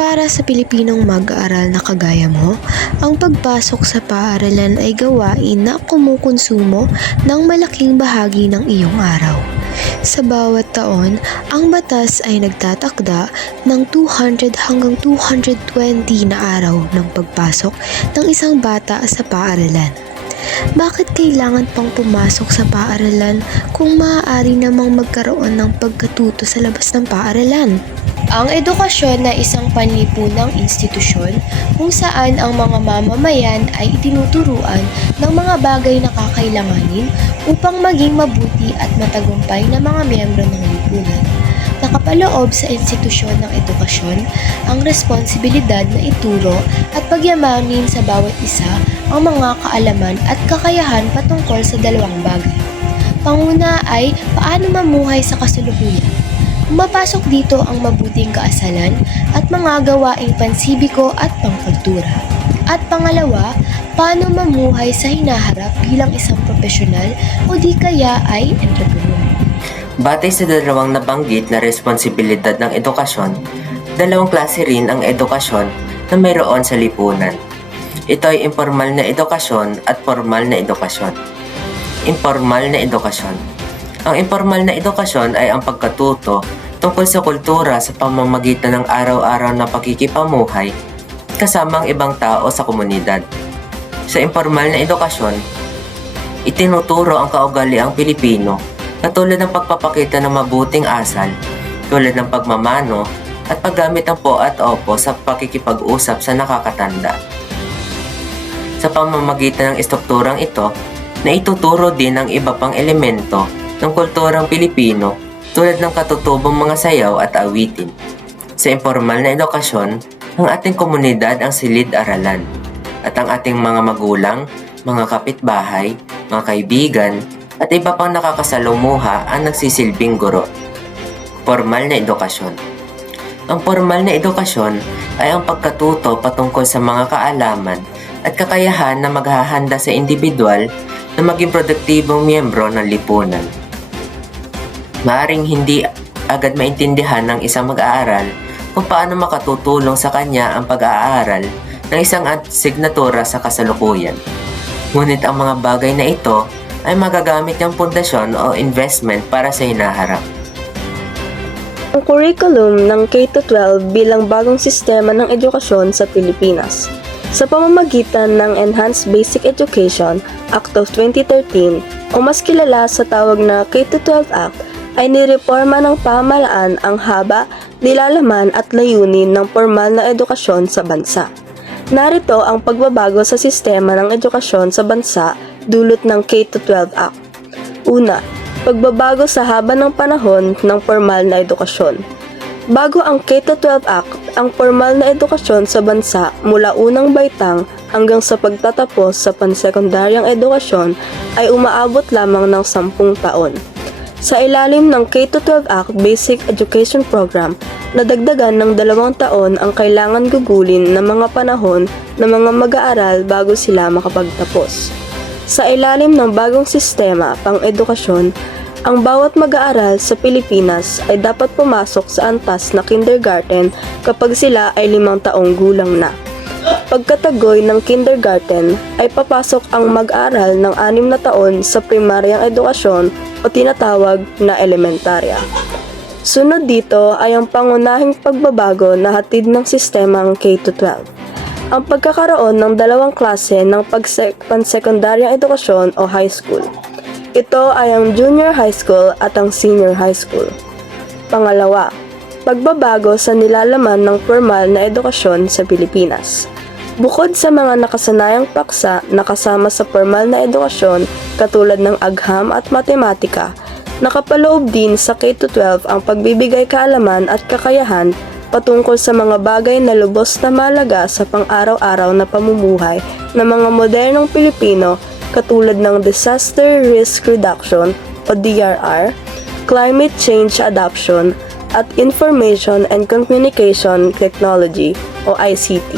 Para sa Pilipinong mag-aaral na kagaya mo, ang pagpasok sa paaralan ay gawain na kumukonsumo ng malaking bahagi ng iyong araw. Sa bawat taon, ang batas ay nagtatakda ng 200 hanggang 220 na araw ng pagpasok ng isang bata sa paaralan. Bakit kailangan pang pumasok sa paaralan kung maaari namang magkaroon ng pagkatuto sa labas ng paaralan? Ang edukasyon na isang panlipunang institusyon kung saan ang mga mamamayan ay itinuturuan ng mga bagay na kakailanganin upang maging mabuti at matagumpay na mga miyembro ng lipunan. Nakapaloob sa institusyon ng edukasyon ang responsibilidad na ituro at pagyamanin sa bawat isa ang mga kaalaman at kakayahan patungkol sa dalawang bagay. Panguna ay paano mamuhay sa kasalukuyan. Pumapasok dito ang mabuting kaasalan at mga gawaing pansibiko at pangkultura. At pangalawa, paano mamuhay sa hinaharap bilang isang profesional o di kaya ay entrepreneur. Batay sa dalawang nabanggit na responsibilidad ng edukasyon, dalawang klase rin ang edukasyon na mayroon sa lipunan. Ito ay informal na edukasyon at formal na edukasyon. Informal na edukasyon. Ang informal na edukasyon ay ang pagkatuto tungkol sa kultura sa pamamagitan ng araw-araw na pakikipamuhay kasama ang ibang tao sa komunidad. Sa informal na edukasyon, itinuturo ang kaugaliang Pilipino katulad ng pagpapakita ng mabuting asal, tulad ng pagmamano at paggamit ng po at opo sa pakikipag-usap sa nakakatanda. Sa pamamagitan ng estrukturang ito, naituturo din ang iba pang elemento ng kulturang Pilipino tulad ng katutubong mga sayaw at awitin. Sa informal na edukasyon, ang ating komunidad ang silid-aralan at ang ating mga magulang, mga kapitbahay, mga kaibigan, at iba pang nakakasalumuha ang nagsisilbing guro. Formal na edukasyon. Ang formal na edukasyon ay ang pagkatuto patungkol sa mga kaalaman at kakayahan na maghahanda sa individual na maging produktibong miyembro ng lipunan. Maaring hindi agad maintindihan ng isang mag-aaral kung paano makatutulong sa kanya ang pag-aaral ng isang asignatura sa kasalukuyan. Ngunit ang mga bagay na ito ay magagamit ng pundasyon o investment para sa hinaharap. Ang curriculum ng K-12 bilang bagong sistema ng edukasyon sa Pilipinas. Sa pamamagitan ng Enhanced Basic Education Act of 2013 o mas kilala sa tawag na K-12 Act, ay nireforma ng pamahalaan ang haba, nilalaman at layunin ng formal na edukasyon sa bansa. Narito ang pagbabago sa sistema ng edukasyon sa bansa dulot ng K-12 Act. Una, pagbabago sa haba ng panahon ng formal na edukasyon. Bago ang K-12 Act, ang formal na edukasyon sa bansa mula unang baitang hanggang sa pagtatapos sa pansekundaryang edukasyon ay umaabot lamang ng 10 taon. Sa ilalim ng K-12 Act Basic Education Program, nadagdagan ng 2 taon ang kailangan gugulin ng mga panahon ng mga mag-aaral bago sila makapagtapos. Sa ilalim ng bagong sistema pang-edukasyon, ang bawat mag-aaral sa Pilipinas ay dapat pumasok sa antas na kindergarten kapag sila ay 5 taong gulang na. Pagkatagoy ng kindergarten ay papasok ang mag-aaral ng 6 na taon sa primaryang edukasyon o tinatawag na elementarya. Sunod dito ay ang pangunahing pagbabago na hatid ng sistemang K-12. Ang pagkakaroon ng 2 klase ng pansekundaryang edukasyon o high school. Ito ay ang junior high school at ang senior high school. Pangalawa, pagbabago sa nilalaman ng formal na edukasyon sa Pilipinas. Bukod sa mga nakasanayang paksa na kasama sa formal na edukasyon katulad ng agham at matematika, nakapaloob din sa K-12 ang pagbibigay kaalaman at kakayahan patungkol sa mga bagay na lubos na mahalaga sa pang-araw-araw na pamumuhay ng mga modernong Pilipino katulad ng Disaster Risk Reduction o DRR, Climate Change Adaption, at Information and Communication Technology o ICT.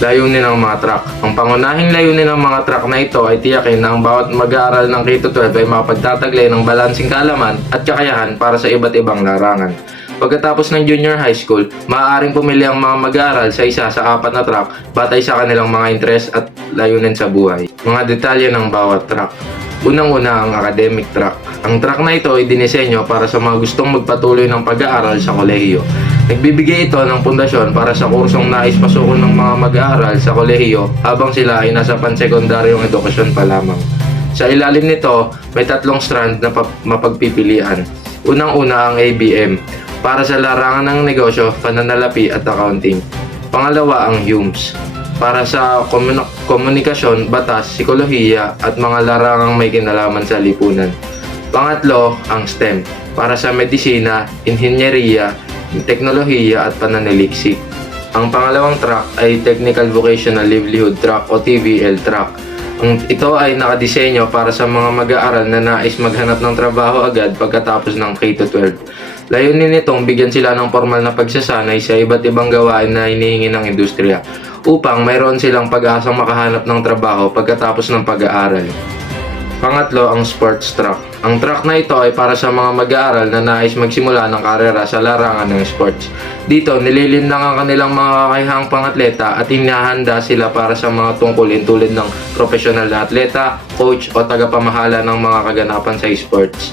Layunin ng mga truck. Ang pangunahing layunin ng mga truck na ito ay tiyakin na ang bawat mag-aaral ng K-12 ay makapagtataglay ng balansing kaalaman at kakayahan para sa iba't ibang larangan. Pagkatapos ng junior high school, maaaring pumili ang mga mag-aaral sa isa sa 4 na track batay sa kanilang mga interes at layunin sa buhay. Mga detalye ng bawat track. Unang-una ang academic track. Ang track na ito ay dinisenyo para sa mga gustong magpatuloy ng pag-aaral sa kolehiyo. Nagbibigay ito ng pundasyon para sa kursong nais pasukan ng mga mag-aaral sa kolehiyo habang sila ay nasa pansekundaryong edukasyon pa lamang. Sa ilalim nito, may 3 strand na mapagpipilian. Unang-una ang ABM, para sa larangan ng negosyo, pananalapi at accounting. Pangalawa ang HUMS, para sa komunikasyon, batas, psikolohiya at mga larangang may kinalaman sa lipunan. Pangatlo ang STEM, para sa medisina, inhenyeriya, teknolohiya at pananaliksik. Ang pangalawang track ay Technical Vocational Livelihood Track o TVL track. Ito ay nakadisenyo para sa mga mag-aaral na nais maghanap ng trabaho agad pagkatapos ng K-12. Layunin nitong bigyan sila ng formal na pagsasanay sa iba't ibang gawain na hinihingi ng industriya upang mayroon silang pag-asang makahanap ng trabaho pagkatapos ng pag-aaral. Pangatlo ang sports track. Ang track na ito ay para sa mga mag-aaral na nais magsimula ng karera sa larangan ng sports. Dito, nililinang ang kanilang mga kakayahang pangatleta at inihahanda sila para sa mga tungkulin tulad ng profesional na atleta, coach o tagapamahala ng mga kaganapan sa sports.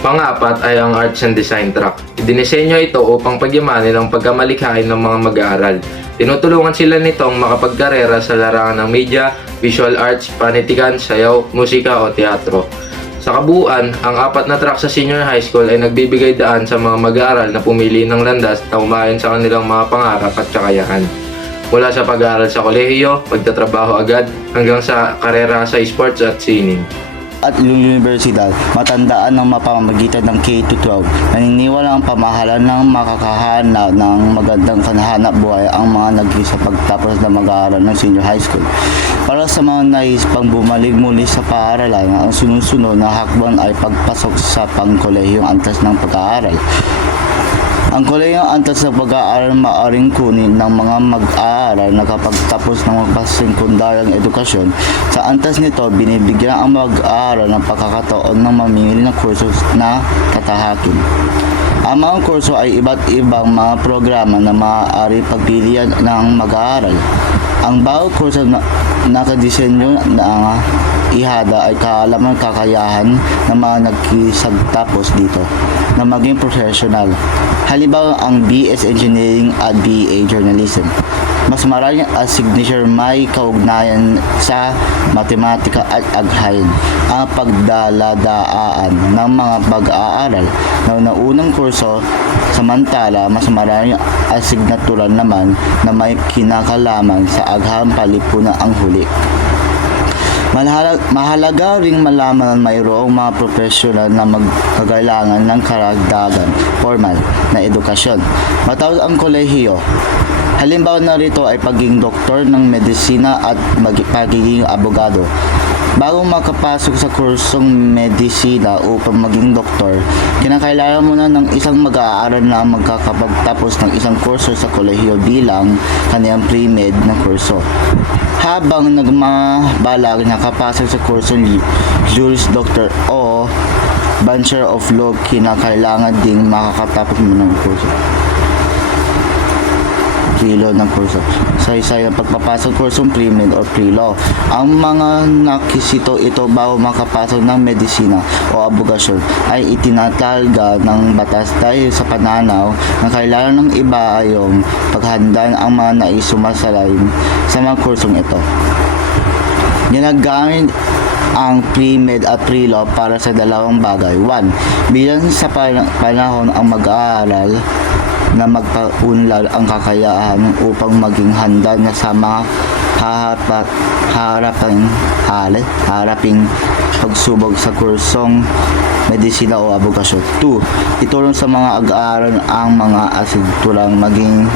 Pangapat ay ang Arts and Design track. Idinisenyo ito upang pagyamanin ang pagkamalikhain ng mga mag-aaral. Tinutulungan sila nitong makapagkarera sa larangan ng media, visual arts, panitikan, sayaw, musika o teatro. Sa kabuuan, ang 4 na track sa senior high school ay nagbibigay daan sa mga mag-aaral na pumili ng landas na umayon sa kanilang mga pangarap at kakayahan. Mula sa pag-aaral sa kolehiyo, pagtatrabaho agad, hanggang sa karera sa sports at sining. At universidad, matandaan ng mapamamagitan ng K-12. Naniniwala ang pamahalaan ng makakahanap ng magandang kanahanap buhay ang mga nag-isa pagtapos na mag-aaral ng senior high school. Para sa mga nais pang bumalik muli sa paaralan, ang sunod-sunod na hakbang ay pagpasok sa pangkolehiyong antas ng pag-aaral. Ang kolehiyong antas sa pag-aaral maaaring kunin ng mga mag-aaral na kapag tapos ng magpasekundaryang edukasyon. Sa antas nito, binibigyan ang mag-aaral ng pagkakataon ng mamimili ng kurso na tatahakin. Ang mga kurso ay iba't ibang mga programa na maaari pagpilian ng mag-aaral. Ang bawat kurso na nakadisenyo na ihada ay kaalaman kakayahan ng mga nagkisagtapos dito na maging professional. Halimbawa ang BS Engineering at BA Journalism. Mas maraming signature may kaugnayan sa matematika at aghayin. Ang pagdaladaan ng mga pag-aaral na naunang kurso, samantala mas maraming asignatural naman na may kinakalaman sa aghang palipunan ang huli. Mahalaga ring malaman na mayroong mga profesional na magkakailangan ng karagdagan formal na edukasyon. Matapos ang kolehiyo, halimbawa na rito ay pagiging doktor ng medisina at pagiging abogado. Bago makapasok sa kursong medisina upang maging doktor, kinakailangan muna ng isang mag-aaral na magkakapagtapos ng isang kurso sa kolehiyo bilang kanyang pre-med na kurso. Habang nagmabalag nakapasok sa kursong Juris Doctor o Bachelor of Law, kinakailangan ding makakatapos muna ng kurso. Pre-law ng kurso. Sa isa yung pagpapasok kursong pre-med o pre-law. Ang mga nakisito ito bago makapasok ng medisina o abogasyon ay itinatalga ng batas dahil sa pananaw na kailangan ng iba ay yung paghandaan ang mga naisumasalain sa mga kursong ito. Ginagamit ang pre-med at pre-law para sa dalawang bagay. 1. Bilang sa panahon ang mag-aaral na magpaunlad ang kakayahan upang maging handa na sa mga haraping pagsubok sa kursong medisina o abogasyon. 2. Itulong sa mga ag-aaral ang mga asigturang maging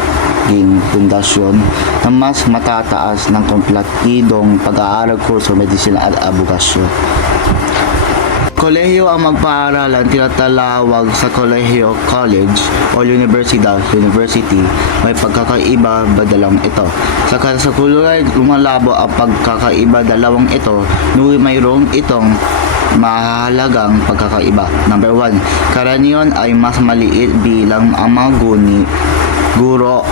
pundasyon na mas matataas ng kompletidong pag-aaral kurso medisina at abogasyon. Kolehiyo ang magpaaralan tinatalawag sa kolehiyo, college o universidad, university. May pagkakaiba dalawang ito. Sa kasakuluran lumalabo ang pagkakaiba dalawang ito, nung mayroong itong mahalagang pagkakaiba. Number 1, karaniwan ay mas maliit bilang ang mga guro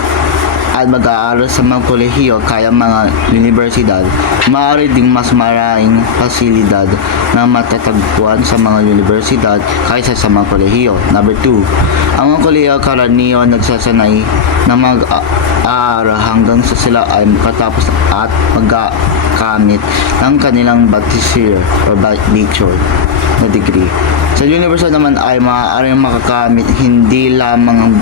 at mag-aaral sa mga kolehiyo kaya mga universidad. Maaari ding mas maraming pasilidad na matatagpuan sa mga universidad kaysa sa mga kolehiyo. Number 2, ang mga kolehiyo karaniwan nagsasanay na mag-aaral hanggang sa sila ay makatapos at magkamit ng kanilang bachelor or bachelor na degree. Sa universidad naman ay maaaring makakamit hindi lamang ang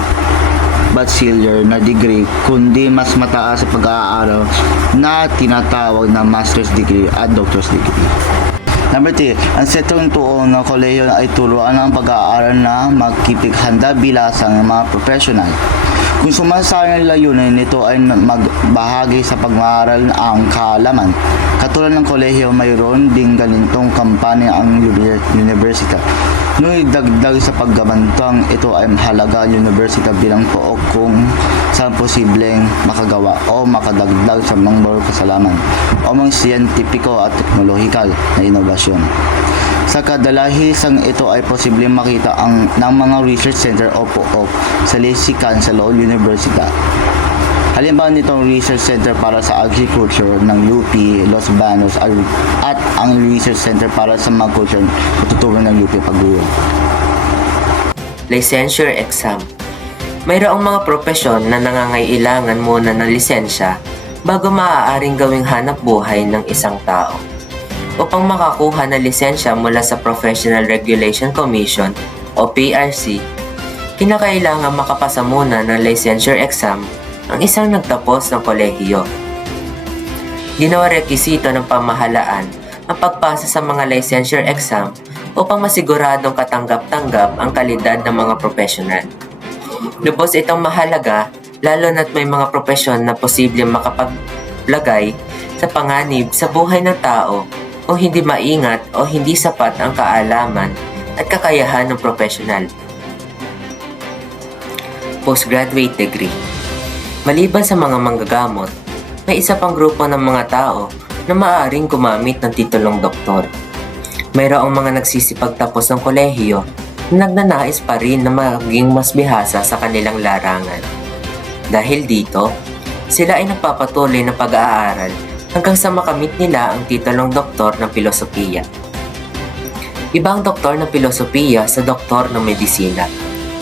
bachelor na degree kundi mas mataas sa pag-aaral na tinatawag na master's degree at doctor's degree. Number 3, ang setrong tuon ng kolehiyo ay turuan ng pag-aaral na magkikighanda bilang mga professional. Kung sumasayang layunin nito ay magbahagi sa pag-aaral ang kaalaman. Katulad ng kolehiyo, mayroon ding ganitong kampanya ang universidad. Ngunit dagdag sa paggabantang ito ay mahalaga universidad bilang pook kung saan posibleng makagawa o makadagdag sa mga kasalanan o mga siyentipiko at teknolohikal na inobasyon. Sa kadalahisang ito ay posibleng makita ng mga research center o pook sa lisikan sa loob universidad. Halimbawa nitong research center para sa agriculture ng UP Los Banos at ang research center para sa mga culture tututunan ng UP Paguro. Licensure exam. Mayroong mga propesyon na nangangailangan muna ng lisensya bago maaaring gawing hanap buhay ng isang tao. Upang makakuha ng lisensya mula sa Professional Regulation Commission o PRC, kinakailangan makapasa muna ng licensure exam ang isang nagtapos ng kolehiyo. Ginawa rekisito ng pamahalaan ang pagpasa sa mga licensure exam upang masiguradong katanggap-tanggap ang kalidad ng mga profesional. Lubos itong mahalaga lalo na't may mga propesyon na posibleng makapaglagay sa panganib sa buhay ng tao kung hindi maingat o hindi sapat ang kaalaman at kakayahan ng profesional. Postgraduate degree. Maliban sa mga manggagamot, may isa pang grupo ng mga tao na maaaring gumamit ng titulong doktor. Mayroong mga nagsisipagtapos ng kolehiyo na nagnanais pa rin na maging mas bihasa sa kanilang larangan. Dahil dito, sila ay nagpapatuloy ng pag-aaral hanggang sa makamit nila ang titulong doktor ng filosofiya. Ibang doktor ng filosofiya sa doktor ng medisina.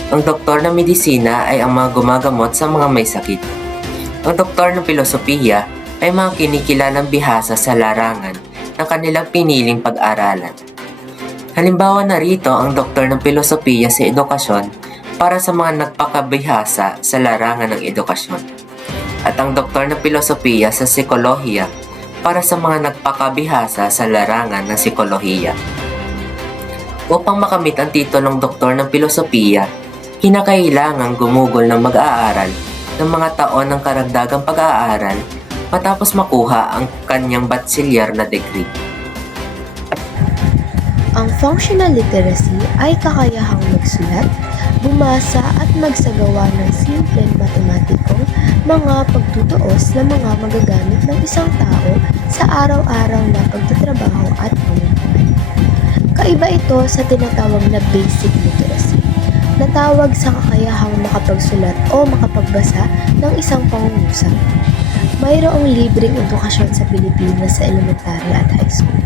Ang doktor ng medisina ay ang mga gumagamot sa mga may sakit. Ang doktor ng filosofiya ay mga kinikilalang bihasa sa larangan ng kanilang piniling pag-aralan. Halimbawa na rito ang doktor ng filosofiya sa edukasyon para sa mga nagpakabihasa sa larangan ng edukasyon. At ang doktor ng filosofiya sa psikolohiya para sa mga nagpakabihasa sa larangan ng psikolohiya. Upang makamit ang titulong doktor ng filosofiya, kinakailangang gumugol ng mag-aaral ng mga taon ng karagdagang pag-aaral matapos makuha ang kanyang bachelor na degree. Ang functional literacy ay kakayahang magsulat, bumasa at magsagawa ng simpleng matematikong mga pagtutuos na mga magagamit ng isang tao sa araw-araw na pagtatrabaho at pamumuhay. Kaiba ito sa tinatawag na basic literacy, na tawag sa kakayahang makapagsulat o makapagbasa ng isang pangungusap. Mayroong libreng edukasyon sa Pilipinas sa elementarya at high school.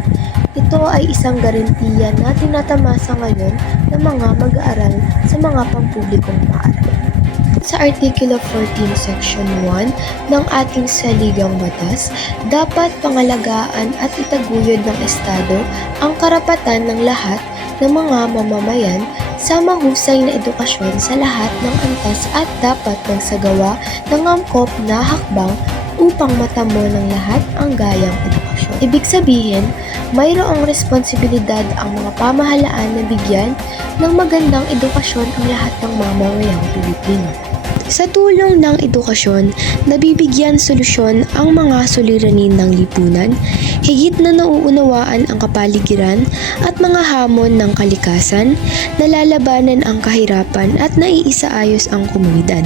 Ito ay isang garantiya na tinatamasa ngayon ng mga mag-aaral sa mga pampublikong paaralan. Sa Artikulo 14 Section 1 ng ating saligang batas, dapat pangalagaan at itaguyod ng Estado ang karapatan ng lahat ng mga mamamayan sa mahusay na edukasyon sa lahat ng antas at dapat magsagawa ng angkop na hakbang upang matamo ng lahat ang gayang edukasyon. Ibig sabihin, mayroong responsibilidad ang mga pamahalaan na bigyan ng magandang edukasyon ang lahat ng mamamayang Pilipino. Sa tulong ng edukasyon, nabibigyan solusyon ang mga suliranin ng lipunan, higit na nauunawaan ang kapaligiran at mga hamon ng kalikasan, nalalabanan ang kahirapan at naiisaayos ang komunidad.